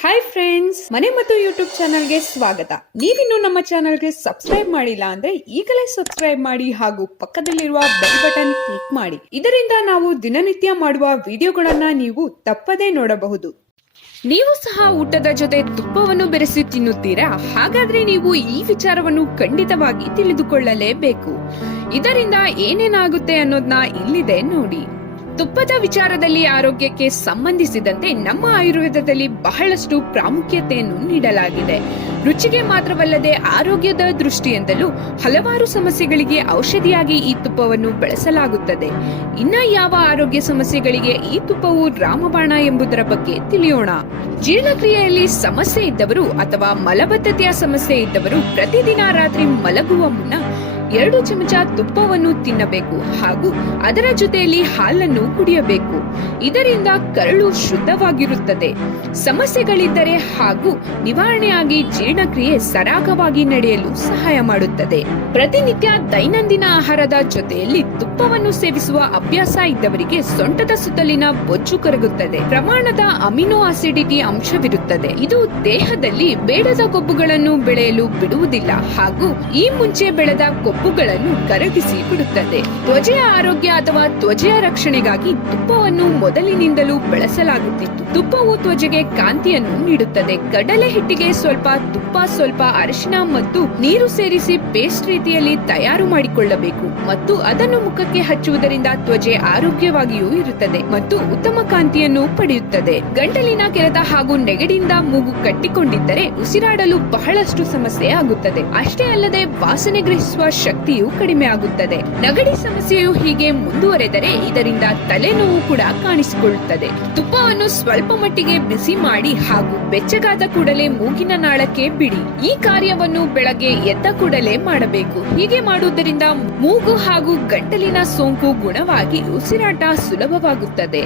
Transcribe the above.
Hi friends, ಮನೆ ಮತ್ತು YouTube ಚಾನಲ್ಗೆ ಸ್ವಾಗತ. ನೀವಿನ್ನು ನಮ್ಮ ಚಾನಲ್ಗೆ ಸಬ್ಸ್ಕ್ರೈಬ್ ಮಾಡಿಲ್ಲ ಅಂದ್ರೆ ಈಗಲೇ ಸಬ್ಸ್ಕ್ರೈಬ್ ಮಾಡಿ ಹಾಗೂ ಪಕ್ಕದಲ್ಲಿರುವ ಬೆಲ್ ಬಟನ್ ಕ್ಲಿಕ್ ಮಾಡಿ. ಇದರಿಂದ ನಾವು ದಿನನಿತ್ಯ ಮಾಡುವ ವಿಡಿಯೋಗಳನ್ನ ನೀವು ತಪ್ಪದೇ ನೋಡಬಹುದು. ನೀವು ಸಹ ಊಟದ ಜೊತೆ ತುಪ್ಪವನ್ನು ಬೆರೆಸಿ ತಿನ್ನುತ್ತೀರಾ? ಹಾಗಾದ್ರೆ ನೀವು ಈ ವಿಚಾರವನ್ನು ಖಂಡಿತವಾಗಿ ತಿಳಿದುಕೊಳ್ಳಲೇಬೇಕು. ಇದರಿಂದ ಏನೇನಾಗುತ್ತೆ ಅನ್ನೋದನ್ನ ಇಲ್ಲಿದೆ ನೋಡಿ. ತುಪ್ಪದ ವಿಚಾರದಲ್ಲಿ ಆರೋಗ್ಯಕ್ಕೆ ಸಂಬಂಧಿಸಿದಂತೆ ನಮ್ಮ ಆಯುರ್ವೇದದಲ್ಲಿ ಬಹಳಷ್ಟು ಪ್ರಾಮುಖ್ಯತೆಯನ್ನು ನೀಡಲಾಗಿದೆ. ರುಚಿಗೆ ಮಾತ್ರವಲ್ಲದೆ ಆರೋಗ್ಯದ ದೃಷ್ಟಿಯಿಂದಲೂ ಹಲವಾರು ಸಮಸ್ಯೆಗಳಿಗೆ ಔಷಧಿಯಾಗಿ ಈ ತುಪ್ಪವನ್ನು ಬಳಸಲಾಗುತ್ತದೆ. ಇನ್ನ ಯಾವ ಆರೋಗ್ಯ ಸಮಸ್ಯೆಗಳಿಗೆ ಈ ತುಪ್ಪವು ರಾಮಬಾಣ ಎಂಬುದರ ಬಗ್ಗೆ ತಿಳಿಯೋಣ. ಜೀರ್ಣಕ್ರಿಯೆಯಲ್ಲಿ ಸಮಸ್ಯೆ ಇದ್ದವರು ಅಥವಾ ಮಲಬದ್ಧತೆಯ ಸಮಸ್ಯೆ ಇದ್ದವರು ಪ್ರತಿದಿನ ರಾತ್ರಿ ಮಲಗುವ ಮುನ್ನ 2 ಚಮಚ ತುಪ್ಪವನ್ನು ತಿನ್ನಬೇಕು ಹಾಗೂ ಅದರ ಜೊತೆಯಲ್ಲಿ ಹಾಲನ್ನು ಕುಡಿಯಬೇಕು. ಇದರಿಂದ ಕರಳು ಶುದ್ಧವಾಗಿರುತ್ತದೆ. ಸಮಸ್ಯೆಗಳಿದ್ದರೆ ಹಾಗೂ ನಿವಾರಣೆಯಾಗಿ ಜೀರ್ಣಕ್ರಿಯೆ ಸರಾಗವಾಗಿ ನಡೆಯಲು ಸಹಾಯ ಮಾಡುತ್ತದೆ. ಪ್ರತಿನಿತ್ಯ ದೈನಂದಿನ ಆಹಾರದ ಜೊತೆಯಲ್ಲಿ ತುಪ್ಪವನ್ನು ಸೇವಿಸುವ ಅಭ್ಯಾಸ ಇದ್ದವರಿಗೆ ಸೊಂಟದ ಸುತ್ತಲಿನ ಬೊಜ್ಜು ಕರಗುತ್ತದೆ. ಪ್ರಮಾಣದ ಅಮಿನೋ ಆಸಿಡಿಟಿ ಅಂಶವಿರುತ್ತದೆ. ಇದು ದೇಹದಲ್ಲಿ ಬೇಡದ ಕೊಬ್ಬುಗಳನ್ನು ಬೆಳೆಯಲು ಬಿಡುವುದಿಲ್ಲ ಹಾಗೂ ಈ ಮುಂಚೆ ಬೆಳೆದ ಕೊಬ್ಬುಗಳನ್ನು ಕರಗಿಸಿ ಬಿಡುತ್ತದೆ. ತ್ವಚೆಯ ಆರೋಗ್ಯ ಅಥವಾ ತ್ವಚೆಯ ರಕ್ಷಣೆಗಾಗಿ ತುಪ್ಪವನ್ನು ಮೊದಲಿನಿಂದಲೂ ಬಳಸಲಾಗುತ್ತಿತ್ತು. ತುಪ್ಪವು ತ್ವಚೆಗೆ ಕಾಂತಿಯನ್ನು ನೀಡುತ್ತದೆ. ಕಡಲೆ ಹಿಟ್ಟಿಗೆ ಸ್ವಲ್ಪ ತುಪ್ಪ, ಸ್ವಲ್ಪ ಅರಿಶಿನ ಮತ್ತು ನೀರು ಸೇರಿಸಿ ಪೇಸ್ಟ್ ರೀತಿಯಲ್ಲಿ ತಯಾರು ಮಾಡಿಕೊಳ್ಳಬೇಕು ಮತ್ತು ಅದನ್ನು ಮುಖಕ್ಕೆ ಹಚ್ಚುವುದರಿಂದ ತ್ವಚೆ ಆರೋಗ್ಯವಾಗಿಯೂ ಇರುತ್ತದೆ ಮತ್ತು ಉತ್ತಮ ಕಾಂತಿಯನ್ನು ಪಡೆಯುತ್ತದೆ. ಗಂಟಲಿನ ಕೆರೆತ ಹಾಗೂ ನೆಗಡಿಯಿಂದ ಮೂಗು ಕಟ್ಟಿಕೊಂಡಿದ್ದರೆ ಉಸಿರಾಡಲು ಬಹಳಷ್ಟು ಸಮಸ್ಯೆ ಆಗುತ್ತದೆ. ಅಷ್ಟೇ ಅಲ್ಲದೆ ವಾಸನೆ ಗ್ರಹಿಸುವ ಶಕ್ತಿಯು ಕಡಿಮೆ ಆಗುತ್ತದೆ. ನೆಗಡಿ ಸಮಸ್ಯೆಯು ಹೀಗೆ ಮುಂದುವರೆದರೆ ಇದರಿಂದ ತಲೆನೋವು ಕೂಡ ಕಾಣಿಸಿಕೊಳ್ಳುತ್ತದೆ. ತುಪ್ಪವನ್ನು ಸ್ವಲ್ಪ ಮಟ್ಟಿಗೆ ಬಿಸಿ ಮಾಡಿ ಹಾಗೂ ಬೆಚ್ಚಗಾದ ಕೂಡಲೇ ಮೂಗಿನ ನಾಳಕ್ಕೆ ಬಿಡಿ. ಈ ಕಾರ್ಯವನ್ನು ಬೆಳಗ್ಗೆ ಎದ್ದ ಕೂಡಲೇ ಮಾಡಬೇಕು. ಹೀಗೆ ಮಾಡುವುದರಿಂದ ಮೂಗು ಹಾಗೂ ಗಂಟಲಿನ ಸೋಂಕು ಗುಣವಾಗಿ ಉಸಿರಾಟ ಸುಲಭವಾಗುತ್ತದೆ.